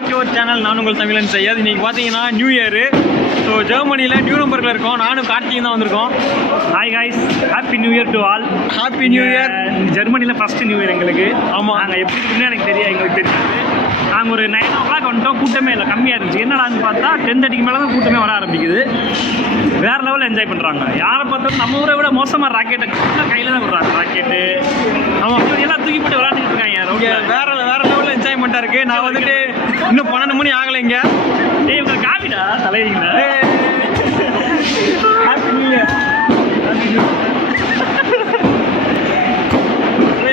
Back to our channel. நான் உங்கள் தமிழன்சையத். இன்றைக்கி பார்த்தீங்கன்னா நியூ இயரு. ஸோ ஜெர்மனியில் நியூரம்பர்கில் இருக்கோம். நானும் கார்த்தியும் தான் வந்திருக்கோம். Hi guys, happy new year to all. Happy new year. ஜெர்மனியில் ஃபஸ்ட்டு நியூ இயர் எங்களுக்கு. ஆமாம், நாங்கள் எப்படி இருக்குன்னு எனக்கு எங்களுக்கு தெரியாது. நாங்கள் ஒரு 9 o'clock வந்துட்டோம். கூட்டமே இல்லை, கம்மியாக இருந்துச்சு. என்னடான்னு பார்த்தா 10:30 மேலே தான் கூட்டமே வர ஆரம்பிக்குது. வேறு லெவலில் என்ஜாய் பண்ணுறாங்க. யாரை பார்த்தாலும் நம்ம ஊரை விட மோசமாக ராக்கெட்டை கையில் தான் விடுறாங்க. ராக்கெட்டு ஆமாம், எல்லாம் தூக்கி போட்டு விளையாண்டுட்டு இருக்காங்க. வேறு லெவலில் என்ஜாய்மெண்ட்டாக இருக்குது. நான் வந்துட்டு இன்னும் 12 மணி ஆகலைங்க. இவங்க காமிடா தலைவீங்களா. Happy new year.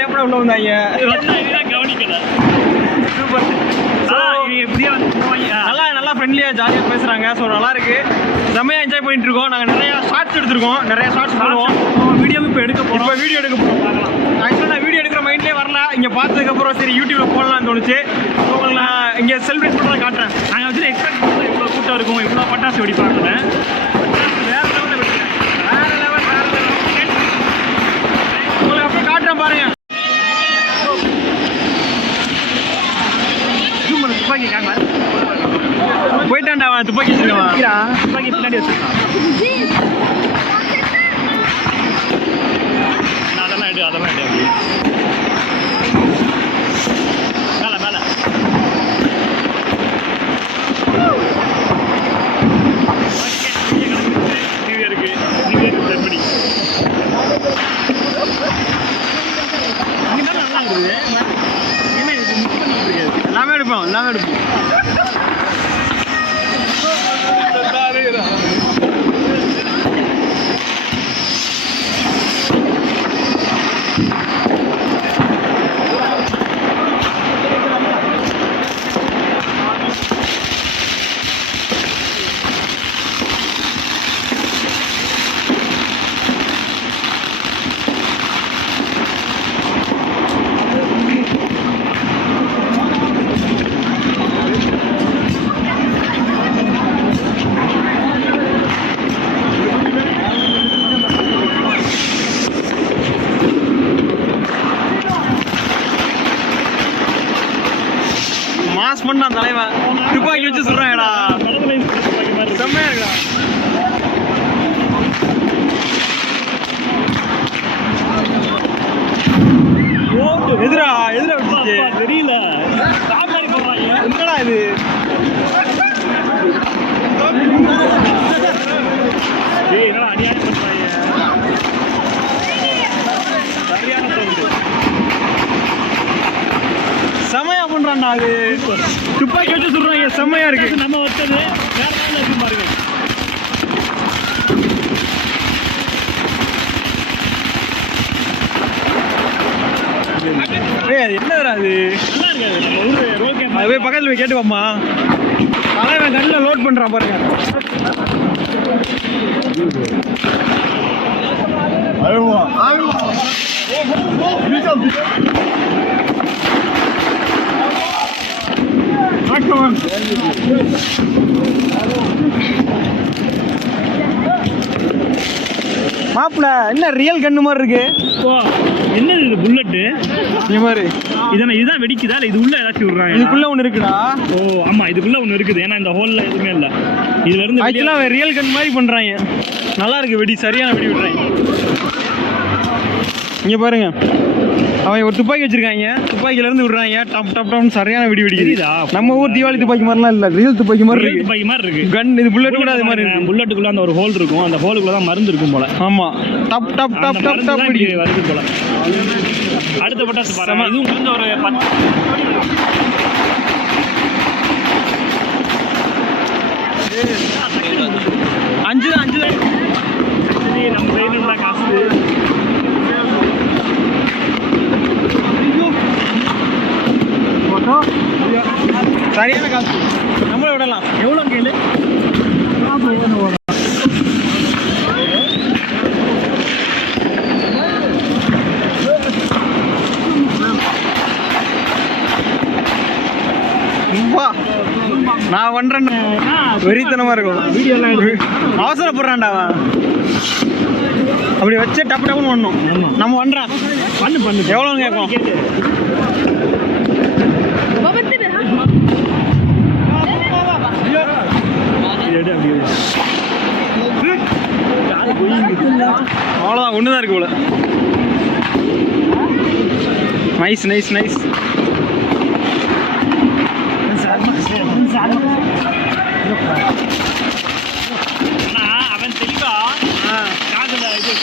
எப்படி உள்ள வந்தாங்க கவனிக்கல. சூப்பர். நல்லா ஃப்ரெண்ட்லியாக ஜாலியாக பேசுகிறாங்க. ஸோ நல்லா இருக்குது. செம்மையாக என்ஜாய் பண்ணிட்டு இருக்கோம். நாங்கள் நிறையா ஷார்ட்ஸ் எடுத்துருக்கோம். நிறையா ஷார்ட்ஸ் பண்ணுவோம். வீடியோவும் இப்போ எடுக்க போகிறோம். இப்போ வீடியோ எடுக்க போகிறோம். ஆக்சுவலாக நான் வீடியோ எடுக்கிற மைண்ட்லேயே வரல. இங்கே பார்த்ததுக்கப்புறம் சரி யூடியூப்பில் போடலாம்னு தோணுச்சு. உங்களுக்கு நான் இங்கே செலிப்ரேட் பண்ணுறதை காட்டுறேன். நாங்கள் வந்து எக்ஸ்பெக்ட் பண்ணுறோம் இவ்வளோ கூட்டம் இருக்கும், இவ்வளோ பட்டாசு வெடிப்பாங்க. வேறு லெவலில் வெடிப்பாங்க. வேறு லெவல். உங்களுக்கு அப்புறம் காட்டுறேன் பாருங்கள். துப்பாக்கி காங்க போயிட்டான்டா அவன். துப்பாக்கி வச்சுருக்கான். துப்பாக்கி பின்னாடி வச்சுருக்கான். அதெல்லாம் எடு மேலே மேலே நியூ இயருக்கு ஜெர்மனி நல்லா இருக்குது. என்ன இது மிஸ் பண்ணிட்டு இருக்காது. எல்லாமே எடுப்போம். மாஸ் பண்ணான் தலைவன். துப்பாக்கி வச்சு சொல்றாங்கடா. செம்மையா இருக்கா. எதிரா தெரியல. என்னடா இது. என்னடா அநியாயம் பண்றாங்க. சரியான சவுண்டு. செம்மையா பண்றான்டா. அது துப்பாக்கி வச்சு சொல்றாங்க. செம்மையா இருக்கு. நம்ம வச்சது வேற நாள் இருக்கு பாருங்க. அது என்னடா அது. நல்லா இருக்காது. நம்ம ஊர் ரோல் கேம். அது போய் பக்கத்துல போய் கேட்டுவாமா. தலைவன் கண்ணில் லோட் பண்றான் பாருங்க. மாப்பிள்ள என்ன ரியல் கண்ணு மாதிரி இருக்கு. என்னது இது? புல்லட்டு இந்த மாதிரி இதுதான் வெடிக்குதா இல்லை இது உள்ள ஏதாச்சும் விடுறாங்க? இதுக்குள்ள ஒன்று இருக்குடா. ஓ ஆமா, இதுக்குள்ள ஒன்று இருக்குது. ஏன்னா இந்த ஹோல்ல எதுவுமே இல்லை. இதுல இருந்து ஆக்சுவலாக ரியல் கன் மாதிரி பண்றாங்க. நல்லா இருக்கு. வெடி சரியான வெடி விடுறாங்க. இங்க பாருங்க, அவன் ஒரு துப்பாக்கி வச்சிருக்காங்க. துப்பாக்கில இருந்து விடுறாங்க. டப் டப் டப்னு சரியான வெடி வெடிக்குது. நம்ம ஊர் தீபாவளி துப்பாக்கி மாதிரிலாம் இல்ல, ரியல் துப்பாக்கி மாதிரி இருக்கு. துப்பாக்கி மாதிரி இருக்கு. கன் இது புல்லட் கூட அது மாதிரி இருக்கு. புல்லட்டுக்குள்ள அந்த ஒரு ஹோல் இருக்கும். அந்த ஹோலுக்குள்ள தான் மருந்து இருக்கும் போல. ஆமா, டப் டப் டப் டப் டப் வெடிக்குது வருது போல. அடுத்த பட்டாசு பாருங்க. இதுவும் கொஞ்சம் ஒரு 10 அஞ்சு தான் நம்ம சைடுல காசு. சரியான காசு. நம்மள விடலாம். எவ்வளோ கேளு. நான் பண்றேன். வெறித்தனமா இருக்கும். அவசரப்படுறான்டா அவன். அப்படி வச்சு டப்பு டப்புன்னு பண்ணணும். நம்ம பண்றோம். பண்ணு எவ்வளோன்னு கேட்கும். அவ்வளோதான், ஒன்று தான் இருக்கு போல. Nice nice nice. அவன் தெளிவா காதுல இது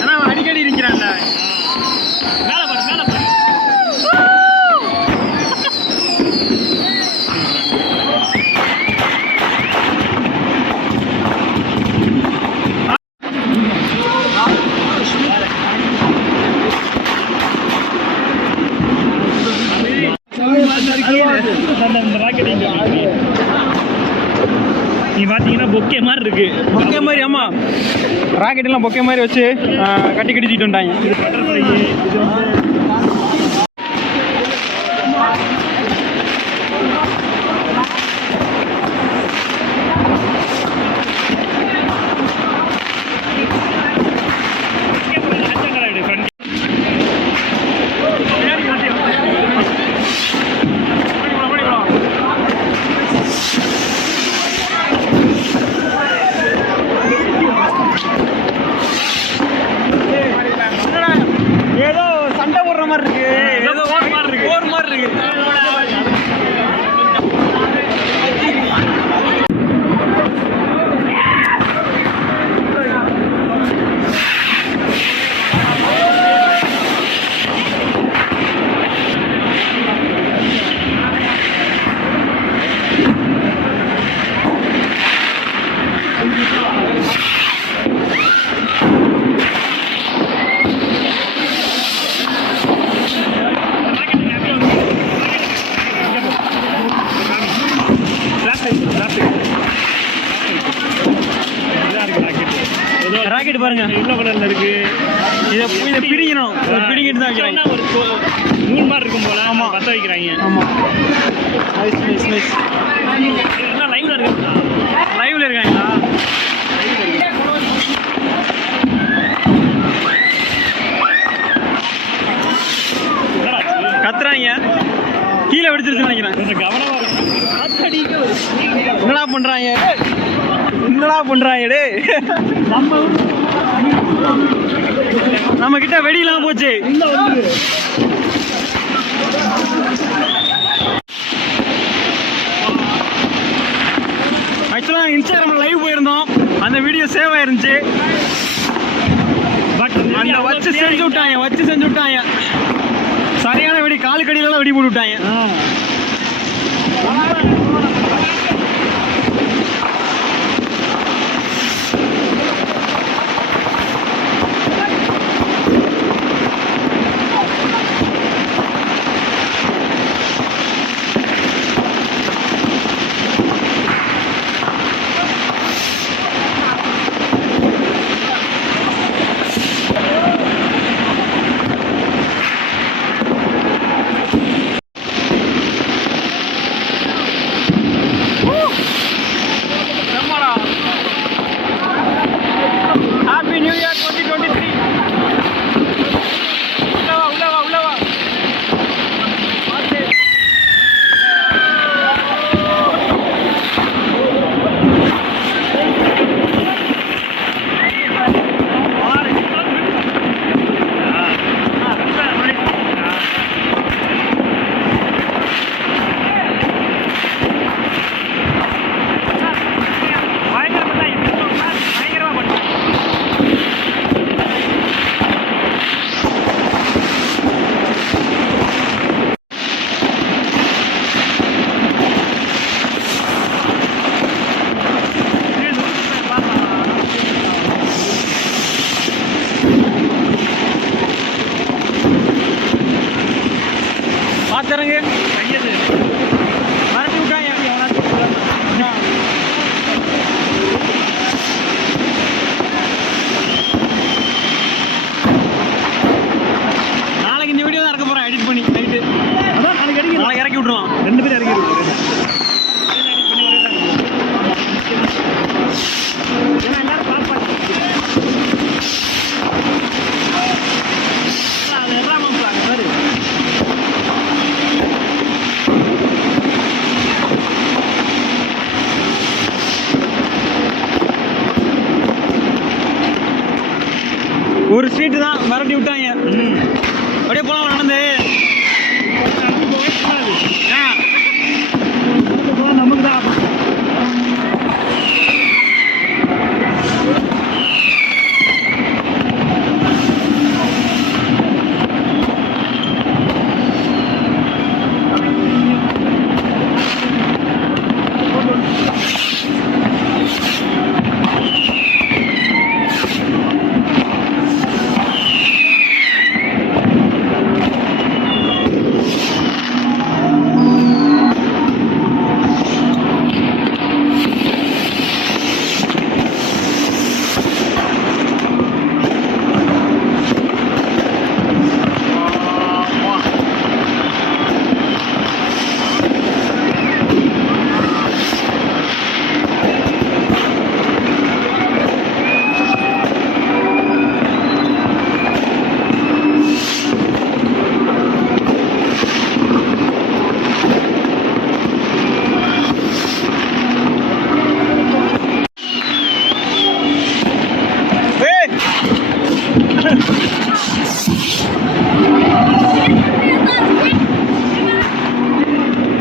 ஏன்னா அவன் அடிக்கடி இருக்கிறான்ல. மேலே பாரு மேலே பாரு. இந்த ராக்கெட் நீ பார்த்தீங்கன்னா பொக்கே மாதிரி இருக்கு. பொக்கே மாதிரி, ஆமாம். ராக்கெட் எல்லாம் பொக்கே மாதிரி வச்சு கட்டி கட்டிட்டு வந்துட்டாங்க. இது பட்டர்ஃப்ளை. இது வந்து ஏதோ சண்டை போடுற மாதிரி இருக்கு, ஏதோ போர் மாதிரி இருக்கு. ராக்கெட் பாருங்க, எல்லோ கலர்ல இருக்கு. இதை பிடிக்கணும், பிடிக்கிட்டு தான் வைக்கிறாங்க. ஒரு நூல் மாதிரி இருக்கும் போல. ஆமாம், பற்ற வைக்கிறாங்க. ஆமாம். Nice nice nice. எல்லாம் லைவ்ல இருக்குங்களா? லைவ்ல இருக்காங்களா? கத்துறாங்க, கீழே வெடிச்சிருச்சுன்னு நினைக்கிறேன். கொஞ்சம் கவனமா இருக்கு. என்னடா பண்றாங்க, என்னடா பண்றாங்க டே. நம்ம கிட்ட வெடியெல்லாம் போச்சு. ஆக்சுவலா இன்ஸ்டாகிராம்ல லைவ் போயிருந்தோம், அந்த வீடியோ சேவ் ஆயிருந்துச்சு. பட் அந்த வச்சு செஞ்சு விட்டாங்க. சரியான வெடி, காலு கடியில வெடி போட்டு விட்டாங்க. பாத்துறங்க கையது மறந்து விட்டாங்க. நாளைக்கு இந்த வீடியோ தான் இறக்க போறேன், எடிட் பண்ணி நைட்டு. அதான் நாளைக்கு இறக்கி விட்டுருவான். 2 பேரும் இறக்கி விட்டுருவோம். ஏன்னா எல்லாரும் பார்ப்பாங்க. அது எல்லாம் சாரி விட்டாங்க. அப்படியே போலாம் நடந்து. நமக்கு தான்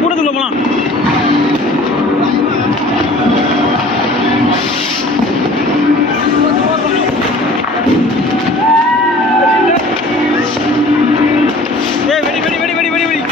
கூடத்துக்குள்ள போலாம். வெடி வெடி வெடி வெடி வெடி வெடி.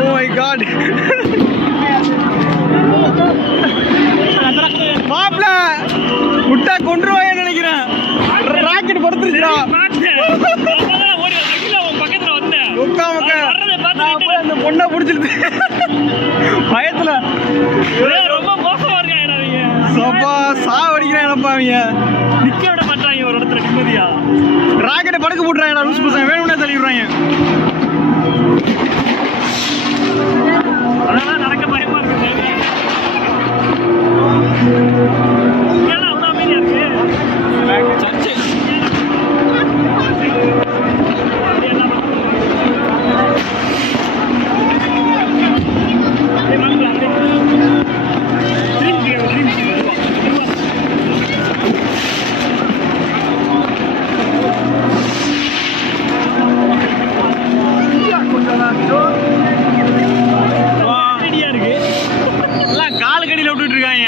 Oh my god. மாப்ள விட்டா கொன்றுவாயே நினைக்கிறேன். ராக்கெட் படுத்துருச்சுடா. பக்கத்துல வந்தேன் அந்த பொண்ணை பிடிச்சிருது பயத்துல. ரொம்ப மோசமா இருக்காங்க. சப்பா சாவடிக்கிறாங்கப்பா அவங்க. நிக்க விட மாட்டாங்க ஒரு இடத்துல நிம்மதியா. ராக்கெட்டை படுக்க போட்டுறாங்கடா லூஸ் பசங்க. வேணும்னே தள்ளி விடுறாங்க. அதெல்லாம் நடக்க பயமா இருக்கு. இங்கெல்லாம் அவ்வளோ அமைதியா இருக்கு. சர்ச்சு எல்லாம் காலு கடியில் விட்டுட்டு இருக்காங்க.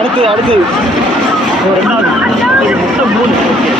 அடுத்து ஒரு 2வது மொத்தம் 3. ஓகே